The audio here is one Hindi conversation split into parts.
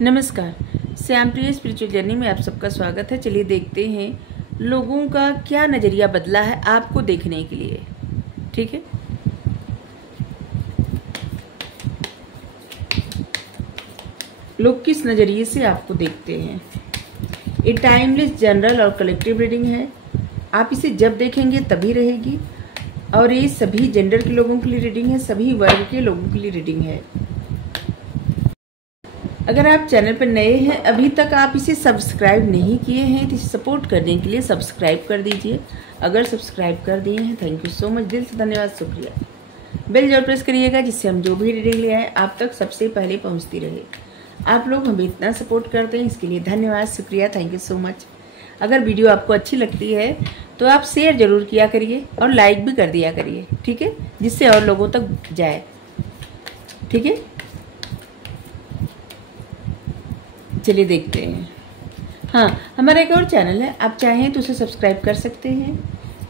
नमस्कार, श्याम प्रिय स्पिरिचुअल जर्नी में आप सबका स्वागत है। चलिए देखते हैं लोगों का क्या नज़रिया बदला है आपको देखने के लिए। ठीक है, लोग किस नज़रिए से आपको देखते हैं। ये टाइमलेस जनरल और कलेक्टिव रीडिंग है। आप इसे जब देखेंगे तभी रहेगी और ये सभी जेंडर के लोगों के लिए रीडिंग है, सभी वर्ग के लोगों के लिए रीडिंग है। अगर आप चैनल पर नए हैं, अभी तक आप इसे सब्सक्राइब नहीं किए हैं तो इसे सपोर्ट करने के लिए सब्सक्राइब कर दीजिए। अगर सब्सक्राइब कर दिए हैं, थैंक यू सो मच, दिल से धन्यवाद, शुक्रिया। बेल जरूर प्रेस करिएगा जिससे हम जो भी रीडिंग ले आए आप तक सबसे पहले पहुंचती रहे। आप लोग हमें इतना सपोर्ट करते हैं, इसके लिए धन्यवाद, शुक्रिया, थैंक यू सो मच। अगर वीडियो आपको अच्छी लगती है तो आप शेयर जरूर किया करिए और लाइक भी कर दिया करिए, ठीक है, जिससे और लोगों तक जाए। ठीक है, चलिए देखते हैं। हाँ, हमारा एक और चैनल है, आप चाहें तो उसे सब्सक्राइब कर सकते हैं।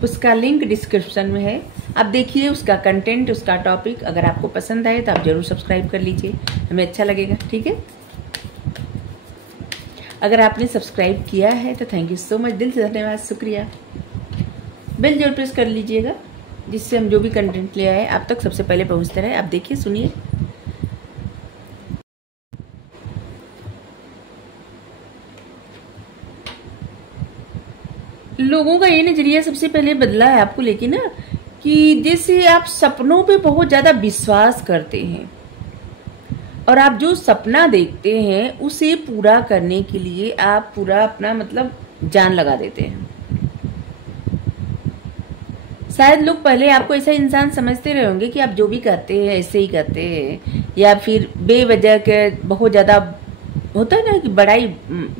उसका लिंक डिस्क्रिप्शन में है, आप देखिए उसका कंटेंट, उसका टॉपिक। अगर आपको पसंद आए तो आप जरूर सब्सक्राइब कर लीजिए, हमें अच्छा लगेगा। ठीक है, अगर आपने सब्सक्राइब किया है तो थैंक यू सो मच, दिल से धन्यवाद, शुक्रिया। बेल जरूर प्रेस कर लीजिएगा जिससे हम जो भी कंटेंट ले आए आप तक सबसे पहले पहुंचते रहे। आप देखिए, सुनिए। लोगों का ये नजरिया सबसे पहले बदला है आपको लेके ना, कि जैसे आप सपनों पे बहुत ज्यादा विश्वास करते हैं और आप जो सपना देखते हैं उसे पूरा करने के लिए आप पूरा अपना जान लगा देते हैं। शायद लोग पहले आपको ऐसा इंसान समझते रहे होंगे कि आप जो भी करते हैं ऐसे ही करते हैं, या फिर बेवजह के बहुत ज्यादा होता है ना कि बड़ाई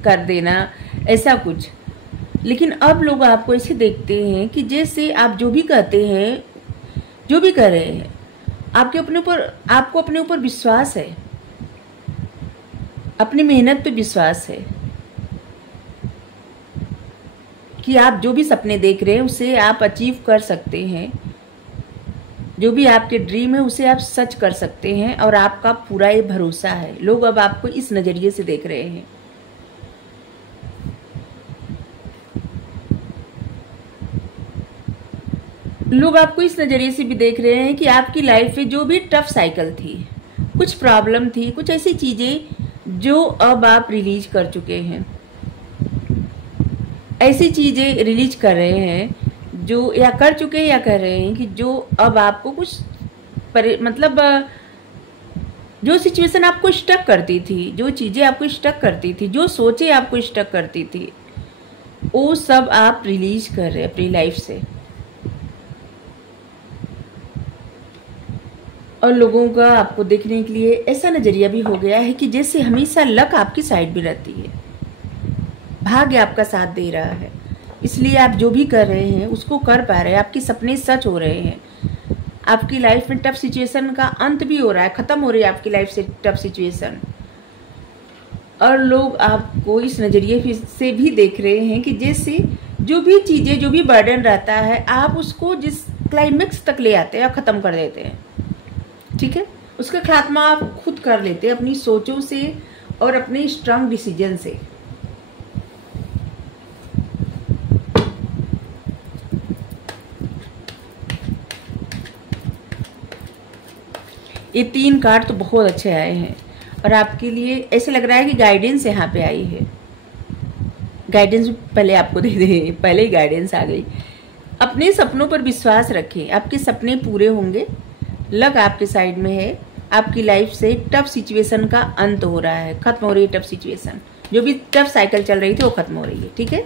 कर देना, ऐसा कुछ। लेकिन अब लोग आपको ऐसे देखते हैं कि जैसे आप जो भी कहते हैं, जो भी कर रहे हैं, आपको अपने ऊपर विश्वास है, अपनी मेहनत पे विश्वास है कि आप जो भी सपने देख रहे हैं उसे आप अचीव कर सकते हैं। जो भी आपके ड्रीम है उसे आप सच कर सकते हैं और आपका पूरा ये भरोसा है। लोग अब आपको इस नजरिए से देख रहे हैं। लोग आपको इस नज़रिए से भी देख रहे हैं कि आपकी लाइफ में जो भी टफ साइकिल थी, कुछ प्रॉब्लम थी, कुछ ऐसी चीज़ें जो अब आप रिलीज कर चुके हैं, ऐसी चीज़ें रिलीज कर रहे हैं जो या कर चुके हैं या कर रहे हैं कि जो अब आपको कुछ जो सिचुएशन आपको स्टक करती थी, जो चीज़ें आपको स्टक करती थी, जो सोचे आपको स्टक करती थी, वो सब आप रिलीज कर रहे हैं अपनी लाइफ से। और लोगों का आपको देखने के लिए ऐसा नज़रिया भी हो गया है कि जैसे हमेशा लक आपकी साइड भी रहती है, भाग्य आपका साथ दे रहा है, इसलिए आप जो भी कर रहे हैं उसको कर पा रहे हैं, आपके सपने सच हो रहे हैं, आपकी लाइफ में टफ सिचुएशन का अंत भी हो रहा है, ख़त्म हो रही है आपकी लाइफ से टफ सिचुएशन। और लोग आपको इस नज़रिए से भी देख रहे हैं कि जैसे जो भी चीज़ें, जो भी बर्डन रहता है, आप उसको जिस क्लाइमेक्स तक ले आते हैं और ख़त्म कर देते हैं। ठीक है, उसका खात्मा आप खुद कर लेते हैं अपनी सोचों से और अपने स्ट्रांग डिसीजन से। ये 3 कार्ड तो बहुत अच्छे आए हैं और आपके लिए ऐसे लग रहा है कि गाइडेंस यहाँ पे आई है। गाइडेंस पहले आपको दे दे, पहले ही गाइडेंस आ गई। अपने सपनों पर विश्वास रखें, आपके सपने पूरे होंगे, लक आपके साइड में है। आपकी लाइफ से टफ सिचुएशन का अंत हो रहा है, खत्म हो रही है टफ सिचुएशन, जो भी टफ साइकिल चल रही थी वो खत्म हो रही है। ठीक है,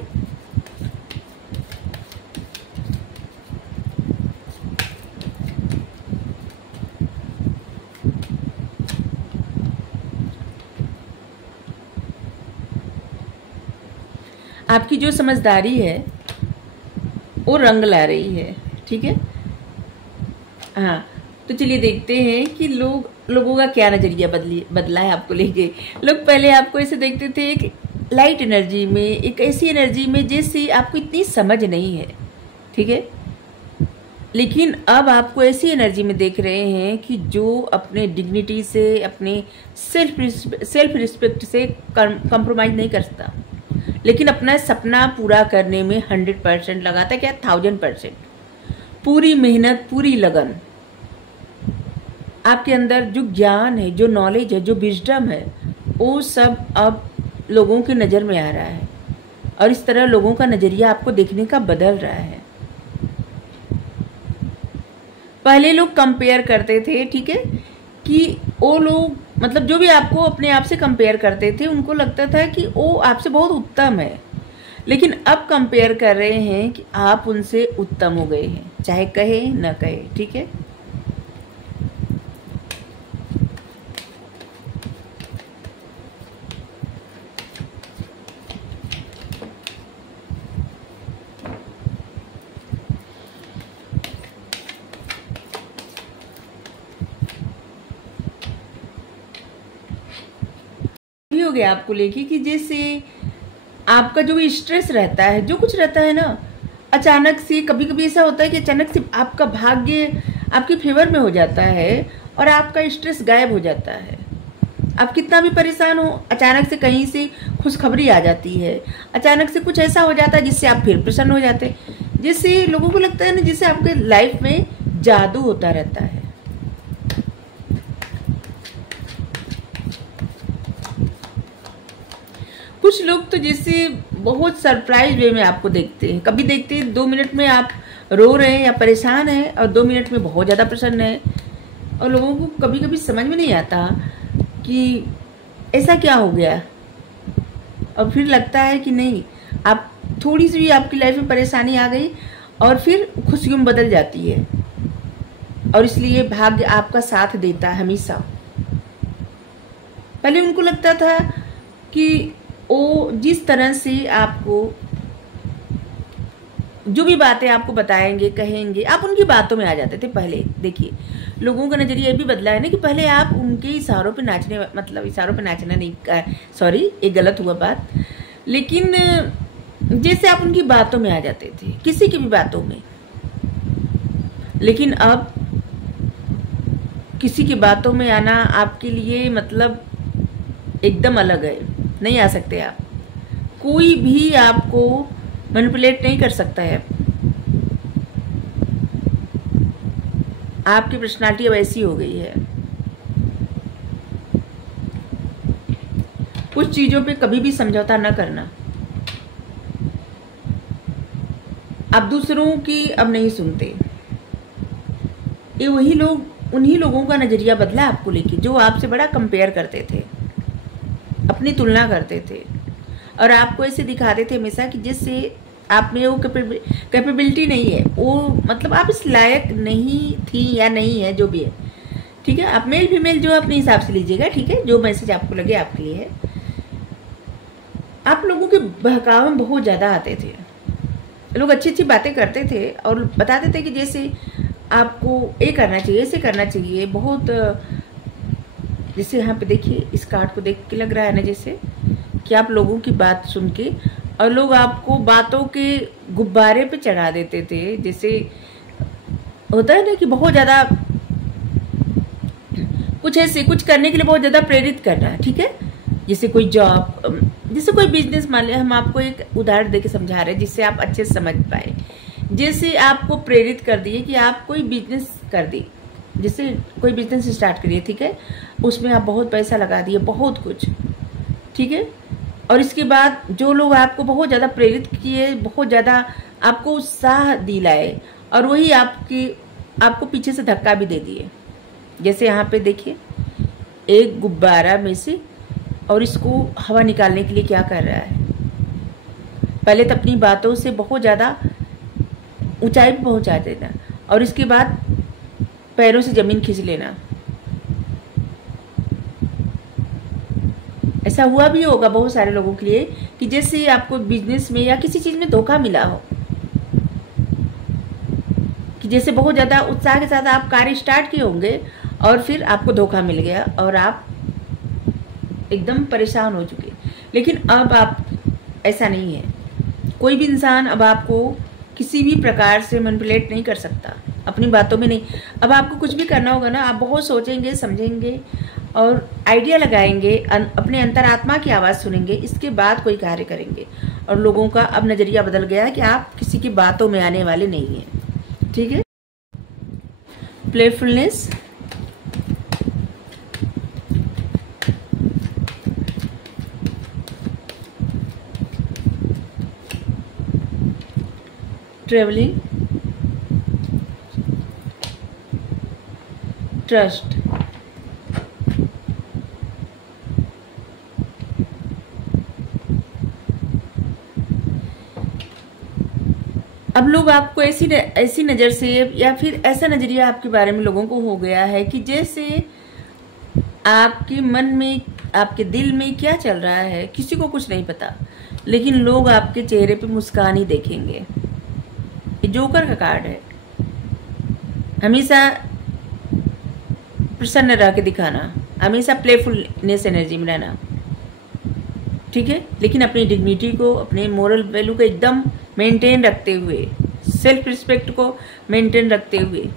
आपकी जो समझदारी है वो रंग ला रही है। ठीक है, हाँ, तो चलिए देखते हैं कि लोगों का क्या नज़रिया बदला है आपको लेके। लोग पहले आपको ऐसे देखते थे एक लाइट एनर्जी में, एक ऐसी एनर्जी में जैसे आपको इतनी समझ नहीं है। ठीक है, लेकिन अब आपको ऐसी एनर्जी में देख रहे हैं कि जो अपने डिग्निटी से, अपने सेल्फ रिस्पेक्ट से कंप्रोमाइज नहीं करता, लेकिन अपना सपना पूरा करने में 100% लगाता है, क्या 1000%, पूरी मेहनत, पूरी लगन। आपके अंदर जो ज्ञान है, जो नॉलेज है, जो विजडम है, वो सब अब लोगों की नज़र में आ रहा है और इस तरह लोगों का नज़रिया आपको देखने का बदल रहा है। पहले लोग कंपेयर करते थे, ठीक है, कि वो लोग मतलब जो भी आपको अपने आप से कंपेयर करते थे उनको लगता था कि वो आपसे बहुत उत्तम है, लेकिन अब कंपेयर कर रहे हैं कि आप उनसे उत्तम हो गए हैं, चाहे कहे न कहे, ठीक है। हो गया आपको लेके कि जैसे आपका जो भी स्ट्रेस रहता है, जो कुछ रहता है ना, अचानक से कभी कभी ऐसा होता है कि अचानक से आपका भाग्य आपके फेवर में हो जाता है और आपका स्ट्रेस गायब हो जाता है। आप कितना भी परेशान हो, अचानक से कहीं से खुशखबरी आ जाती है, अचानक से कुछ ऐसा हो जाता है जिससे आप फिर प्रसन्न हो जाते हैं। जिससे लोगों को लगता है ना जैसे आपके लाइफ में जादू होता रहता है। कुछ लोग तो जैसे बहुत सरप्राइज वे में आपको देखते हैं, कभी देखते हैं 2 मिनट में आप रो रहे हैं या परेशान हैं और 2 मिनट में बहुत ज़्यादा प्रसन्न है। और लोगों को कभी कभी समझ में नहीं आता कि ऐसा क्या हो गया, और फिर लगता है कि नहीं, आप थोड़ी सी भी आपकी लाइफ में परेशानी आ गई और फिर खुशियों में बदल जाती है। और इसलिए भाग्य आपका साथ देता है हमेशा। पहले उनको लगता था कि वो जिस तरह से आपको जो भी बातें आपको बताएंगे, कहेंगे, आप उनकी बातों में आ जाते थे। पहले देखिए लोगों का नजरिया ये भी बदला है ना कि पहले आप उनके इशारों पे नाचने, मतलब इशारों पे नाचना नहीं, सॉरी ये गलत हुआ बात, लेकिन जैसे आप उनकी बातों में आ जाते थे, किसी की भी बातों में। लेकिन अब किसी की बातों में आना आपके लिए मतलब एकदम अलग है, नहीं आ सकते आप। कोई भी आपको मैनिपुलेट नहीं कर सकता है। आपकी पर्सनालिटी अब ऐसी हो गई है। कुछ चीजों पे कभी भी समझौता न करना। आप दूसरों की अब नहीं सुनते। ये वही लोग, उन्हीं लोगों का नजरिया बदला आपको लेके जो आपसे बड़ा कंपेयर करते थे, अपनी तुलना करते थे और आपको ऐसे दिखाते थे हमेशा कि जिससे आप में वो कैपेबिलिटी नहीं है, वो मतलब आप इस लायक नहीं थी या नहीं है, जो भी है, ठीक है। आप मेल फीमेल जो अपने हिसाब से लीजिएगा, ठीक है, जो मैसेज आपको लगे आपके लिए है। आप लोगों के बहकाव में बहुत ज़्यादा आते थे। लोग अच्छी अच्छी बातें करते थे और बताते थे कि जैसे आपको ये करना चाहिए, ऐसे करना चाहिए। बहुत जैसे यहाँ पे देखिए, इस कार्ड को देख के लग रहा है ना जैसे कि आप लोगों की बात सुन के और लोग आपको बातों के गुब्बारे पे चढ़ा देते थे। जैसे होता है ना कि बहुत ज़्यादा कुछ ऐसे कुछ करने के लिए बहुत ज़्यादा प्रेरित करना, ठीक है। जैसे कोई जॉब, जैसे कोई बिजनेस, मान लिया, हम आपको एक उदाहरण देके समझा रहे हैं जिससे आप अच्छे से समझ पाए। जैसे आपको प्रेरित कर दिए कि आप कोई बिजनेस कर दी, जैसे कोई बिजनेस स्टार्ट करिए, ठीक है, उसमें आप बहुत पैसा लगा दिए, बहुत कुछ, ठीक है। और इसके बाद जो लोग आपको बहुत ज़्यादा प्रेरित किए, बहुत ज़्यादा आपको उत्साह दिलाए, और वही आपको पीछे से धक्का भी दे दिए। जैसे यहाँ पे देखिए एक गुब्बारा में से, और इसको हवा निकालने के लिए क्या कर रहा है, पहले तो अपनी बातों से बहुत ज़्यादा ऊंचाई पे पहुँचा देना और इसके बाद पैरों से ज़मीन खींच लेना। ऐसा हुआ भी होगा बहुत सारे लोगों के लिए कि जैसे आपको बिजनेस में या किसी चीज़ में धोखा मिला हो, कि जैसे बहुत ज़्यादा उत्साह के साथ आप कार्य स्टार्ट किए होंगे और फिर आपको धोखा मिल गया और आप एकदम परेशान हो चुके। लेकिन अब आप, ऐसा नहीं है। कोई भी इंसान अब आपको किसी भी प्रकार से मैनिपुलेट नहीं कर सकता, अपनी बातों में नहीं। अब आपको कुछ भी करना होगा ना, आप बहुत सोचेंगे, समझेंगे और आइडिया लगाएंगे, अपने अंतरात्मा की आवाज़ सुनेंगे, इसके बाद कोई कार्य करेंगे। और लोगों का अब नज़रिया बदल गया है कि आप किसी की बातों में आने वाले नहीं हैं। ठीक है। प्लेफुलनेस, ट्रेवलिंग, ट्रस्ट, अब लोग आपको ऐसी नज़र से या फिर ऐसा नज़रिया आपके बारे में लोगों को हो गया है कि जैसे आपके मन में, आपके दिल में क्या चल रहा है किसी को कुछ नहीं पता, लेकिन लोग आपके चेहरे पे मुस्कान ही देखेंगे। ये जोकर का कार्ड है, हमेशा प्रसन्न रह के दिखाना, हमेशा प्लेफुलनेस एनर्जी में रहना। ठीक है। लेकिन अपनी डिग्निटी को, अपने मोरल वैल्यू को एकदम मेंटेन रखते हुए, सेल्फ रिस्पेक्ट को मेंटेन रखते हुए,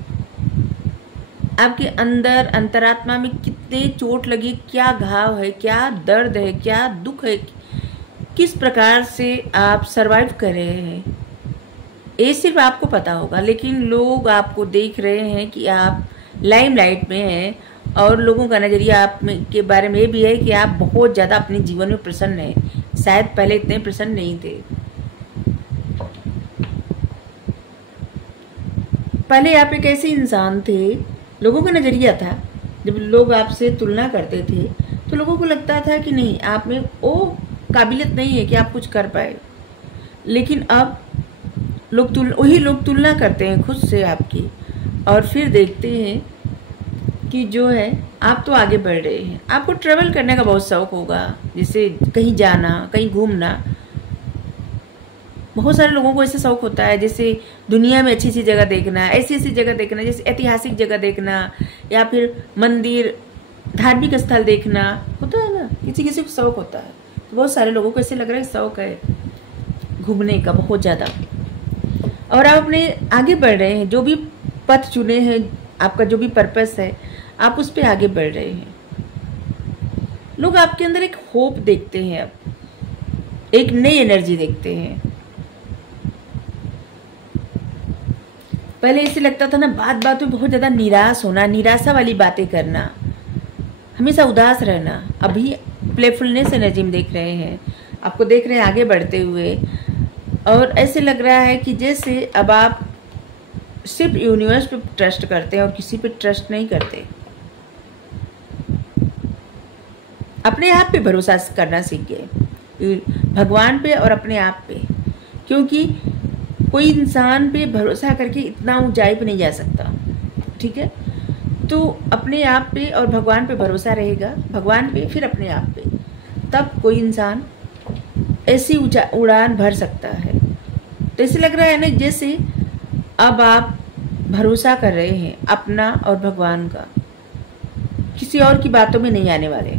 आपके अंदर अंतरात्मा में कितने चोट लगी, क्या घाव है, क्या दर्द है, क्या दुख है, किस प्रकार से आप सरवाइव कर रहे हैं, ये सिर्फ आपको पता होगा। लेकिन लोग आपको देख रहे हैं कि आप लाइमलाइट में हैं और लोगों का नज़रिया आप के बारे में ये भी है कि आप बहुत ज़्यादा अपने जीवन में प्रसन्न हैं। शायद पहले इतने प्रसन्न नहीं थे। पहले आप एक ऐसे इंसान थे, लोगों का नज़रिया था, जब लोग आपसे तुलना करते थे तो लोगों को लगता था कि नहीं, आप में वो काबिलियत नहीं है कि आप कुछ कर पाए। लेकिन अब वही लोग तुलना करते हैं खुद से आपकी, और फिर देखते हैं कि जो है आप तो आगे बढ़ रहे हैं। आपको ट्रैवल करने का बहुत शौक होगा, जैसे कहीं जाना, कहीं घूमना। बहुत सारे लोगों को ऐसा शौक होता है, जैसे दुनिया में अच्छी अच्छी जगह देखना, ऐसी ऐसी जगह देखना, जैसे ऐतिहासिक जगह देखना या फिर मंदिर, धार्मिक स्थल देखना होता है ना, किसी किसी को शौक होता है। तो बहुत सारे लोगों को ऐसे लग रहा है शौक है घूमने का बहुत ज़्यादा, और आप अपने आगे बढ़ रहे हैं। जो भी पथ चुने हैं, आपका जो भी पर्पस है, आप उस पर आगे बढ़ रहे हैं। लोग आपके अंदर एक होप देखते हैं, अब एक नई एनर्जी देखते हैं। पहले ऐसे लगता था ना, बात बात में बहुत ज़्यादा निराश होना, निराशा वाली बातें करना, हमेशा उदास रहना। अभी प्लेफुलनेस एनर्जी में देख रहे हैं, आपको देख रहे हैं आगे बढ़ते हुए, और ऐसे लग रहा है कि जैसे अब आप सिर्फ यूनिवर्स पे ट्रस्ट करते हैं और किसी पे ट्रस्ट नहीं करते। अपने आप पे भरोसा करना सीख गए, भगवान पे और अपने आप पे, क्योंकि कोई इंसान पे भरोसा करके इतना ऊंचाई पे नहीं जा सकता। ठीक है। तो अपने आप पे और भगवान पे भरोसा रहेगा, भगवान पे फिर अपने आप पे, तब कोई इंसान ऐसी उड़ान भर सकता है। तो ऐसे लग रहा है ना, जैसे अब आप भरोसा कर रहे हैं अपना और भगवान का, किसी और की बातों में नहीं आने वाले,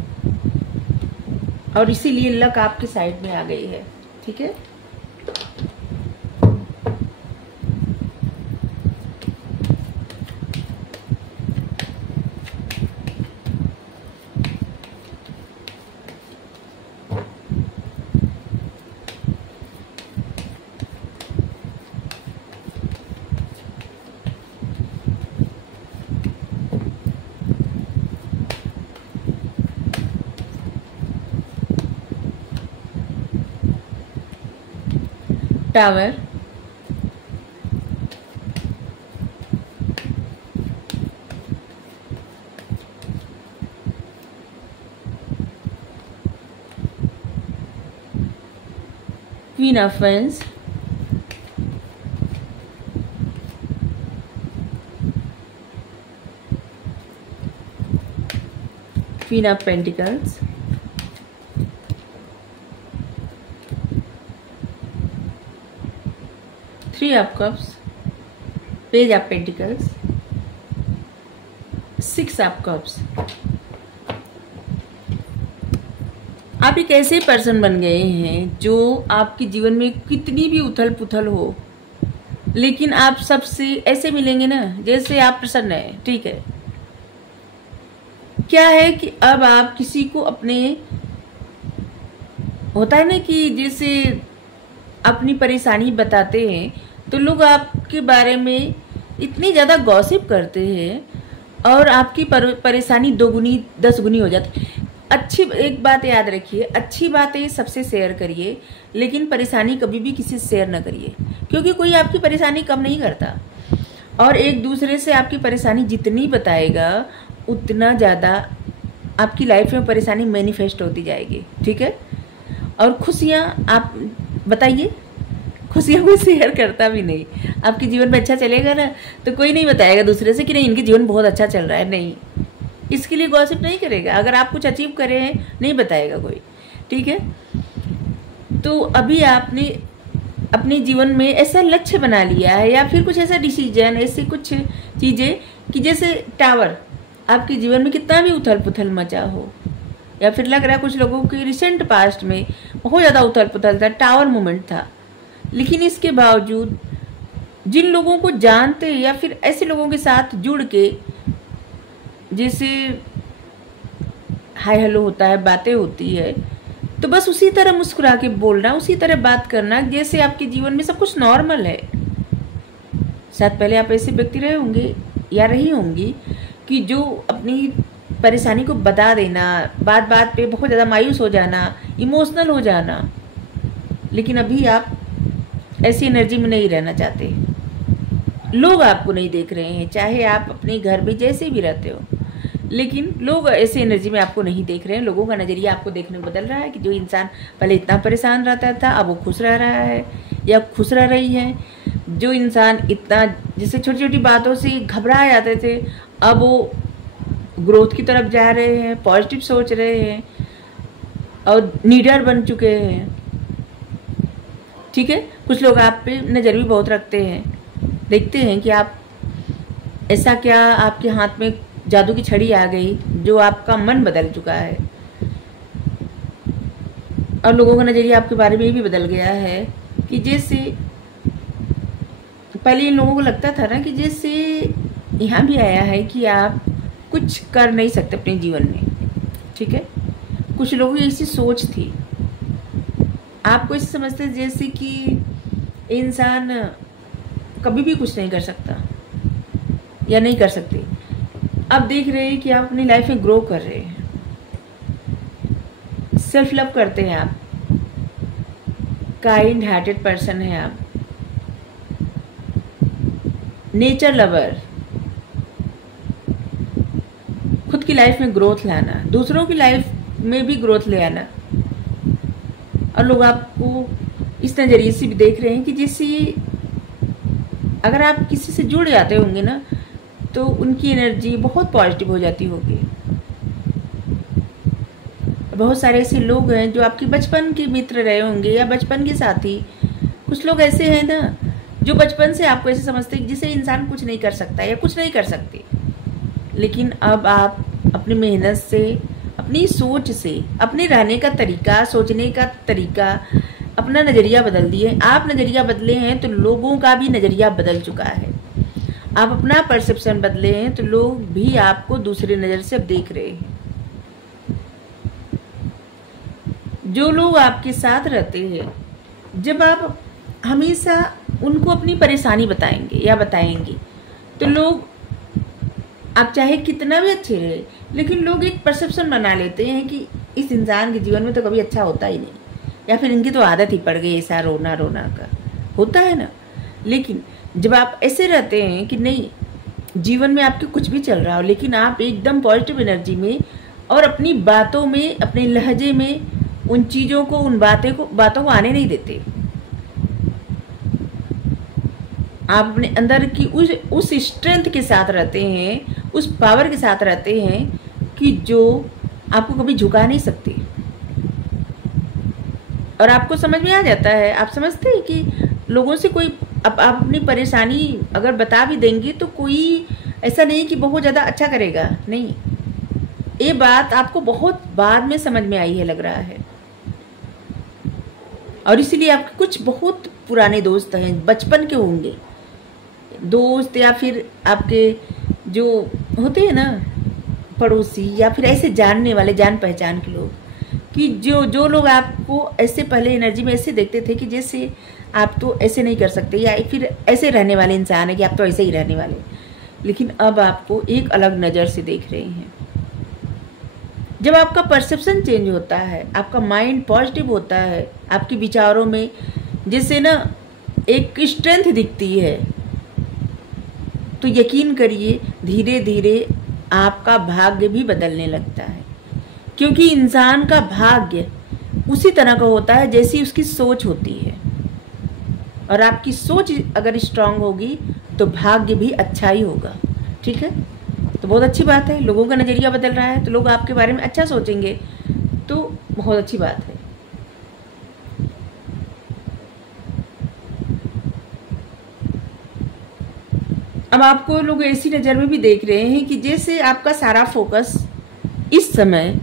और इसीलिए लक आपके साइड में आ गई है। ठीक है। Tower, queen of wands, queen of pentacles, three of cups, page of pentacles, six of cups. आप एक ऐसे पर्सन बन गए हैं जो आपके जीवन में कितनी भी उथल पुथल हो, लेकिन आप सबसे ऐसे मिलेंगे ना जैसे आप प्रसन्न हैं, ठीक है। क्या है कि अब आप किसी को अपने, होता है ना कि जैसे अपनी परेशानी बताते हैं तो लोग आपके बारे में इतनी ज़्यादा गॉसिप करते हैं और आपकी परेशानी 2 गुनी 10 गुनी हो जाती है। अच्छी एक बात याद रखिए, अच्छी बातें सबसे शेयर करिए, लेकिन परेशानी कभी भी किसी से शेयर ना करिए, क्योंकि कोई आपकी परेशानी कम नहीं करता। और एक दूसरे से आपकी परेशानी जितनी बताएगा उतना ज़्यादा आपकी लाइफ में परेशानी मैनिफेस्ट होती जाएगी, ठीक है। और खुशियाँ आप बताइए, खुशियाँ कोई शेयर करता भी नहीं। आपके जीवन में अच्छा चलेगा ना तो कोई नहीं बताएगा दूसरे से कि नहीं इनके जीवन बहुत अच्छा चल रहा है, नहीं, इसके लिए गॉसिप नहीं करेगा। अगर आप कुछ अचीव करे हैं नहीं बताएगा कोई, ठीक है। तो अभी आपने अपने जीवन में ऐसा लक्ष्य बना लिया है या फिर कुछ ऐसा डिसीजन, ऐसी कुछ चीज़ें कि जैसे टावर, आपके जीवन में कितना भी उथल पुथल मचा हो, या फिर लग रहा है कुछ लोगों के रिसेंट पास्ट में बहुत ज़्यादा उथल पुथल था, टावर मोमेंट था, लेकिन इसके बावजूद जिन लोगों को जानते या फिर ऐसे लोगों के साथ जुड़ के जैसे हाय हेलो होता है, बातें होती है, तो बस उसी तरह मुस्कुरा के बोलना, उसी तरह बात करना जैसे आपके जीवन में सब कुछ नॉर्मल है। शायद पहले आप ऐसे व्यक्ति रहे होंगे या रही होंगी कि जो अपनी परेशानी को बता देना, बात बात पे बहुत ज़्यादा मायूस हो जाना, इमोशनल हो जाना, लेकिन अभी आप ऐसी एनर्जी में नहीं रहना चाहते। लोग आपको नहीं देख रहे हैं, चाहे आप अपने घर में जैसे भी रहते हो, लेकिन लोग ऐसे एनर्जी में आपको नहीं देख रहे हैं। लोगों का नज़रिया आपको देखने बदल रहा है कि जो इंसान पहले इतना परेशान रहता था अब वो खुश रह रहा है या खुश रह रही है। जो इंसान इतना जैसे छोटी छोटी बातों से घबरा जाते थे अब वो ग्रोथ की तरफ जा रहे हैं, पॉजिटिव सोच रहे हैं और लीडर बन चुके हैं, ठीक है। कुछ लोग आप पे नज़र भी बहुत रखते हैं, देखते हैं कि आप ऐसा क्या आपके हाथ में जादू की छड़ी आ गई जो आपका मन बदल चुका है। और लोगों का नज़रिया आपके बारे में ये भी बदल गया है कि जैसे पहले इन लोगों को लगता था ना कि जैसे यहाँ भी आया है कि आप कुछ कर नहीं सकते अपने जीवन में, ठीक है। कुछ लोगों की ऐसी सोच थी, आपको ऐसे समझते जैसे कि इंसान कभी भी कुछ नहीं कर सकता या नहीं कर सकते। अब देख रहे हैं कि आप अपनी लाइफ में ग्रो कर रहे हैं, सेल्फ लव करते हैं, आप काइंड हार्टेड पर्सन हैं, आप नेचर लवर, खुद की लाइफ में ग्रोथ लाना, दूसरों की लाइफ में भी ग्रोथ ले आना। और लोग आपको इस नज़रिए से भी देख रहे हैं कि जैसे अगर आप किसी से जुड़ जाते होंगे ना तो उनकी एनर्जी बहुत पॉजिटिव हो जाती होगी। बहुत सारे ऐसे लोग हैं जो आपके बचपन के मित्र रहे होंगे या बचपन के साथी। कुछ लोग ऐसे हैं ना जो बचपन से आपको ऐसे समझते हैं जिसे इंसान कुछ नहीं कर सकता या कुछ नहीं कर सकते, लेकिन अब आप अपनी मेहनत से, अपनी सोच से, अपने रहने का तरीका, सोचने का तरीका, अपना नज़रिया बदल दिए। आप नज़रिया बदले हैं तो लोगों का भी नज़रिया बदल चुका है। आप अपना परसेप्शन बदले हैं तो लोग भी आपको दूसरे नज़र से अब देख रहे हैं। जो लोग आपके साथ रहते हैं, जब आप हमेशा उनको अपनी परेशानी बताएंगे या बताएंगे तो लोग, आप चाहे कितना भी अच्छे रहे, लेकिन लोग एक परसेप्शन बना लेते हैं कि इस इंसान के जीवन में तो कभी अच्छा होता ही नहीं, या फिर इनकी तो आदत ही पड़ गई ऐसा रोना रोना का, होता है ना। लेकिन जब आप ऐसे रहते हैं कि नहीं, जीवन में आपके कुछ भी चल रहा हो लेकिन आप एकदम पॉजिटिव एनर्जी में और अपनी बातों में, अपने लहजे में उन चीज़ों को, उन बातों को आने नहीं देते, आप अपने अंदर की उस स्ट्रेंथ के साथ रहते हैं, उस पावर के साथ रहते हैं कि जो आपको कभी झुका नहीं सकती। और आपको समझ में आ जाता है, आप समझते हैं कि लोगों से कोई आप अपनी परेशानी अगर बता भी देंगे तो कोई ऐसा नहीं कि बहुत ज़्यादा अच्छा करेगा, नहीं। ये बात आपको बहुत बाद में समझ में आई है लग रहा है। और इसीलिए आपके कुछ बहुत पुराने दोस्त हैं, बचपन के होंगे, दोस्त या फिर आपके जो होते हैं ना पड़ोसी, या फिर ऐसे जानने वाले, जान पहचान के लोग, कि जो लोग आपको ऐसे पहले एनर्जी में ऐसे देखते थे कि जैसे आप तो ऐसे नहीं कर सकते, या फिर ऐसे रहने वाले इंसान है कि आप तो ऐसे ही रहने वाले, लेकिन अब आपको एक अलग नज़र से देख रहे हैं। जब आपका परसेप्शन चेंज होता है, आपका माइंड पॉजिटिव होता है, आपके विचारों में जैसे ना एक स्ट्रेंथ दिखती है, तो यकीन करिए धीरे धीरे आपका भाग्य भी बदलने लगता है। क्योंकि इंसान का भाग्य उसी तरह का होता है जैसी उसकी सोच होती है, और आपकी सोच अगर स्ट्रांग होगी तो भाग्य भी अच्छा ही होगा। ठीक है, तो बहुत अच्छी बात है। लोगों का नज़रिया बदल रहा है तो लोग आपके बारे में अच्छा सोचेंगे, तो बहुत अच्छी बात है। अब आपको लोग ऐसी नज़र में भी देख रहे हैं कि जैसे आपका सारा फोकस इस समय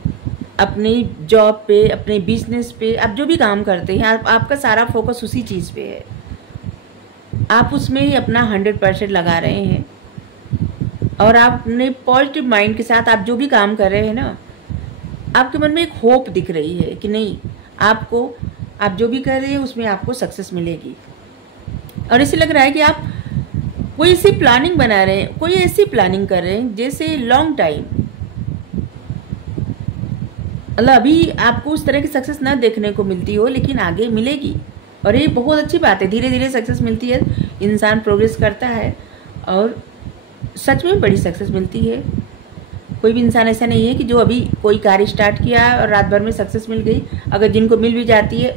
अपनी जॉब पे, अपने बिजनेस पे, आप जो भी काम करते हैं, आपका सारा फोकस उसी चीज़ पे है। आप उसमें ही अपना 100% लगा रहे हैं, और आपने पॉजिटिव माइंड के साथ आप जो भी काम कर रहे हैं ना, आपके मन में एक होप दिख रही है कि नहीं, आपको आप जो भी कर रहे हैं उसमें आपको सक्सेस मिलेगी। और ऐसे लग रहा है कि आप कोई ऐसी प्लानिंग बना रहे हैं, कोई ऐसी प्लानिंग कर रहे हैं जैसे लॉन्ग टाइम, मतलब अभी आपको उस तरह की सक्सेस ना देखने को मिलती हो, लेकिन आगे मिलेगी। और ये बहुत अच्छी बात है, धीरे धीरे सक्सेस मिलती है, इंसान प्रोग्रेस करता है और सच में बड़ी सक्सेस मिलती है। कोई भी इंसान ऐसा नहीं है कि जो अभी कोई कार्य स्टार्ट किया और रात भर में सक्सेस मिल गई। अगर जिनको मिल भी जाती है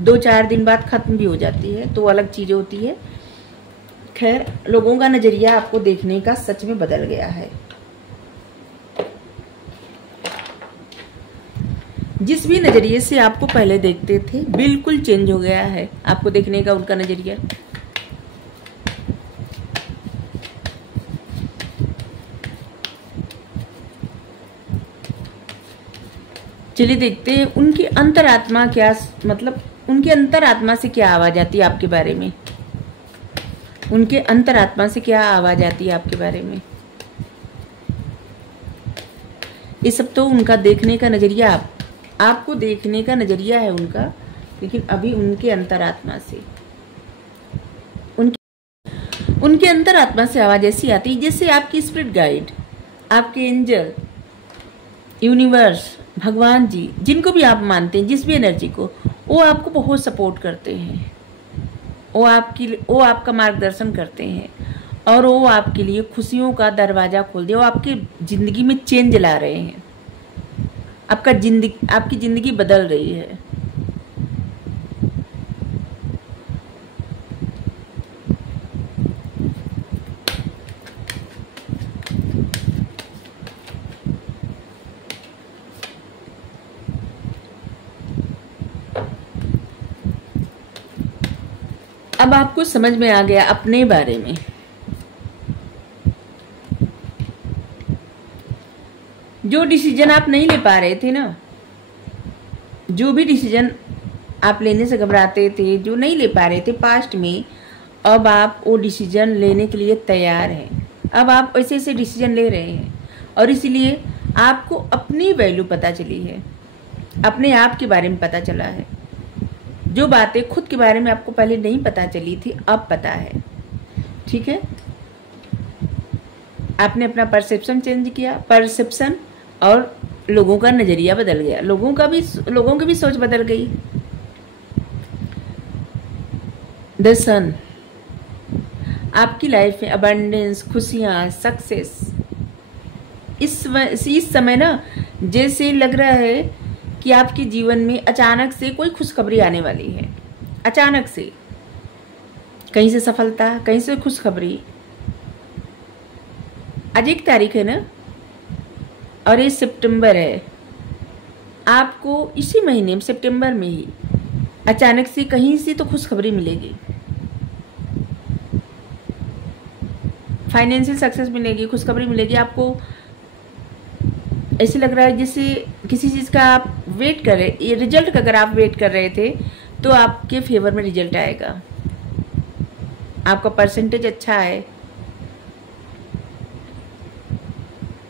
2-4 दिन बाद ख़त्म भी हो जाती है, तो अलग चीज़ें होती है। खैर, लोगों का नज़रिया आपको देखने का सच में बदल गया है। जिस भी नज़रिए से आपको पहले देखते थे बिल्कुल चेंज हो गया है आपको देखने का उनका नज़रिया। चलिए देखते हैं उनकी अंतरात्मा क्या, मतलब उनके अंतरात्मा से क्या आवाज़ आती है आपके बारे में। उनके अंतरात्मा से क्या आवाज़ आती है आपके बारे में। ये सब तो उनका देखने का नज़रिया, आपको देखने का नज़रिया है उनका, लेकिन अभी उनके अंतरात्मा से, उनके अंतरात्मा से आवाज़ ऐसी आती है जैसे आपकी स्पिरिट गाइड, आपके एंजल, यूनिवर्स, भगवान जी, जिनको भी आप मानते हैं, जिस भी एनर्जी को, वो आपको बहुत सपोर्ट करते हैं, वो आपका मार्गदर्शन करते हैं, और वो आपके लिए खुशियों का दरवाज़ा खोल दिया। वो आपकी ज़िंदगी में चेंज ला रहे हैं, आपकी ज़िंदगी बदल रही है। अब आपको समझ में आ गया अपने बारे में। जो डिसीजन आप नहीं ले पा रहे थे ना, जो भी डिसीजन आप लेने से घबराते थे, जो नहीं ले पा रहे थे पास्ट में, अब आप वो डिसीजन लेने के लिए तैयार हैं। अब आप ऐसे ऐसे डिसीजन ले रहे हैं, और इसीलिए आपको अपनी वैल्यू पता चली है, अपने आप के बारे में पता चला है। जो बातें खुद के बारे में आपको पहले नहीं पता चली थी, अब पता है। ठीक है, आपने अपना परसेप्शन चेंज किया, परसेप्शन, और लोगों का नज़रिया बदल गया, लोगों की भी सोच बदल गई। द सन, आपकी लाइफ में अबंडेंस, खुशियाँ, सक्सेस, इस समय ना जैसे लग रहा है कि आपके जीवन में अचानक से कोई खुशखबरी आने वाली है। अचानक से कहीं से सफलता, कहीं से खुशखबरी। आज 1 तारीख है ना, और ये सितंबर है। आपको इसी महीने में, सितंबर में ही अचानक से कहीं से तो खुशखबरी मिलेगी। फाइनेंशियल सक्सेस मिलेगी, खुशखबरी मिलेगी। आपको ऐसे लग रहा है जैसे किसी चीज़ का आप वेट कर रहे, ये रिजल्ट का अगर आप वेट कर रहे थे तो आपके फेवर में रिजल्ट आएगा। आपका परसेंटेज अच्छा है,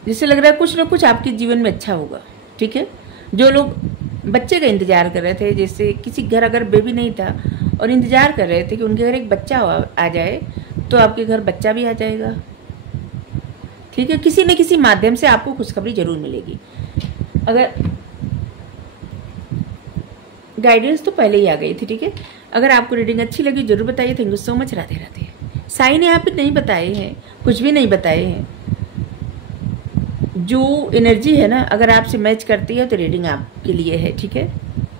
जिससे लग रहा है कुछ ना कुछ आपके जीवन में अच्छा होगा। ठीक है, जो लोग बच्चे का इंतजार कर रहे थे, जैसे किसी घर अगर बेबी नहीं था और इंतजार कर रहे थे कि उनके घर एक बच्चा आ जाए, तो आपके घर बच्चा भी आ जाएगा। ठीक है, किसी न किसी माध्यम से आपको खुशखबरी जरूर मिलेगी। अगर गाइडेंस तो पहले ही आ गई थी। ठीक है, अगर आपको रीडिंग अच्छी लगी जरूर बताइए। Thank you so much. Radhe Radhe. Sign यहाँ पे नहीं बताए हैं, कुछ भी नहीं बताए हैं। जो एनर्जी है ना, अगर आपसे मैच करती है तो रीडिंग आपके लिए है। ठीक है,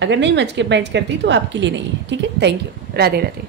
अगर नहीं मैच करती तो आपके लिए नहीं है। ठीक है, थैंक यू। राधे राधे।